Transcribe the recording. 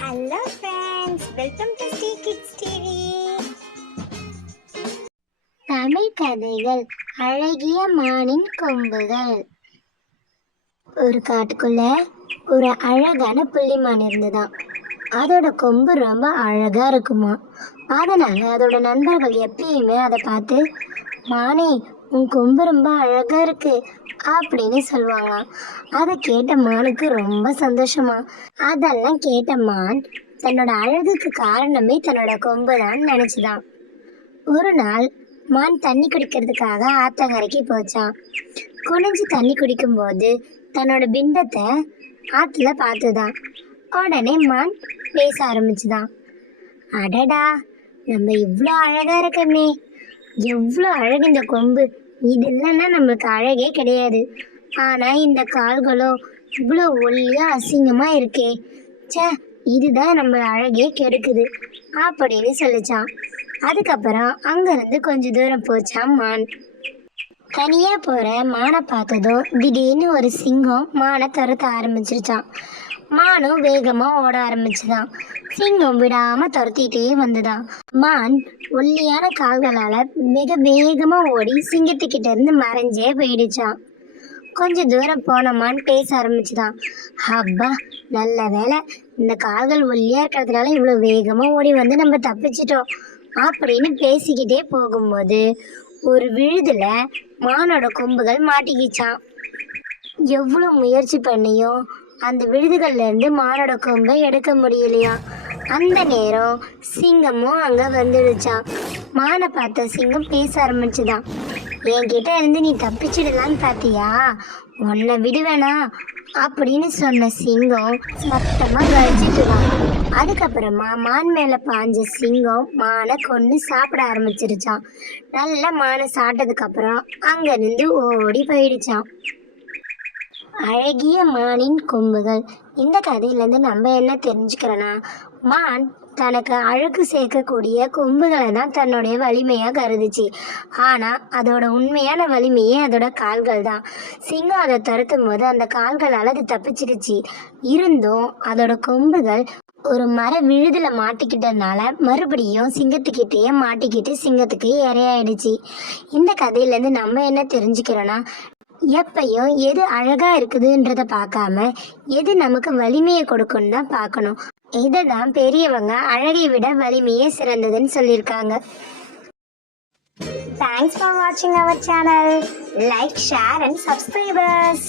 Hello friends, welcome to Stay Kids TV. Tamil கதைகள். அழகிய மானின் கொம்புகள். ஒரு காட்டுக்குள்ள ஒரு அழகான புள்ளிமான் இருந்ததாம். அதோட கொம்பு ரொம்ப அழகா இருக்குமா. அதனால அதோட நண்பர்கள் எப்பயுமே அதை பார்த்து, மானே உன் கொம்பு ரொம்ப அழகா இருக்கு அப்படின்னு சொல்லுவாங்க. அதை கேட்ட மானுக்கு ரொம்ப சந்தோஷமா. அதெல்லாம் கேட்ட மான் தன்னோட அழகுக்கு காரணமே தன்னோட கொம்பு தான் நினைச்சுதான். ஒரு நாள் மான் தண்ணி குடிக்கிறதுக்காக ஆத்தங்கரைக்கு போச்சான். குனிஞ்சு தண்ணி குடிக்கும் போது தன்னோட பிண்டத்தை ஆத்துல பார்த்துதான். உடனே மான் பேச ஆரம்பிச்சுதான். அடடா, நம்ம இவ்வளோ அழகா இருக்கமே, எவ்வளோ அழகு இந்த கொம்பு, இது இல்லைன்னா நம்மளுக்கு அழகே கிடையாது. ஆனா இந்த கால்களோ இவ்வளோ ஒல்லியா அசிங்கமா இருக்கே, சே இதுதான் நம்ம அழகே கெடுக்குது அப்படின்னு சொல்லிச்சான். அதுக்கப்புறம் அங்கிருந்து கொஞ்ச தூரம் போச்சான் மான். தனியா போற மானை பார்த்ததும் திடீர்னு ஒரு சிங்கம் மானை துரத்த ஆரம்பிச்சிருச்சான். மானும் வேகமா ஓட ஆரம்பிச்சுதான். சிங்கம் விடாம துரத்திட்டே வந்துதான். மான் ஒல்லியான கால்களால மிக வேகமா ஓடி சிங்கத்துக்கிட்ட இருந்து மறைஞ்சே போயிடுச்சான். கொஞ்ச தூரம் போன மான் பேச ஆரம்பிச்சுதான். அப்பா, நல்ல வேலை, இந்த கால்கள் ஒல்லியா இருக்கிறதுனால இவ்வளவு வேகமா ஓடி வந்து நம்ம தப்பிச்சிட்டோம் அப்படின்னு பேசிக்கிட்டே போகும்போது ஒரு விழுதுல மானோட கொம்புகள் மாட்டிக்கிச்சான். எவ்வளவு முயற்சி பண்ணியும் அந்த விழுதுகள்ல இருந்து மானோட கொம்பை எடுக்க முடியலையா. அந்த நேரம் சிங்கமும் அங்க வந்துடுச்சான். மானை பார்த்த சிங்கம் பேச ஆரம்பிச்சுதான். என்கிட்ட இருந்து நீ தப்பிச்சிடலான்னு பார்த்தியா, உன்னை விடுவேனா அப்படின்னு சொன்ன சிங்கம் சத்தமா கழிச்சிட்டுதான். அதுக்கப்புறமா மான் மேல பாஞ்ச சிங்கம் மானை கொண்டு சாப்பிட ஆரம்பிச்சிருச்சான். நல்லா மானை சாப்பிட்டதுக்கு அப்புறம் அங்க இருந்து ஓடி போயிடுச்சான். அழகிய மானின் கொம்புகள். இந்த கதையிலேருந்து நம்ம என்ன தெரிஞ்சுக்கிறோன்னா, மான் தனக்கு அழகு சேர்க்கக்கூடிய கொம்புகளை தான் தன்னுடைய வலிமையாக கருதுச்சு. ஆனால் அதோட உண்மையான வலிமையே அதோட கால்கள் தான். சிங்கம் அதை துரத்தும் போது அந்த கால்களால் அது தப்பிச்சிடுச்சு. இருந்தும் அதோட கொம்புகள் ஒரு மர விழுதுல மாட்டிக்கிட்டதுனால மறுபடியும் சிங்கத்துக்கிட்டேயே மாட்டிக்கிட்டு சிங்கத்துக்கு இரையாயிடுச்சு. இந்த கதையிலேருந்து நம்ம என்ன தெரிஞ்சுக்கிறோன்னா, எப்பையும் எது அழகா இருக்குதுன்றத பார்க்காம எது நமக்கு வலிமையை கொடுக்குன்னு தான் பார்க்கணும். இதை தான் பெரியவங்க அழகை விட வலிமையே சிறந்ததுன்னு சொல்லியிருக்காங்க. Thanks for watching our channel. Like, share and subscribe us.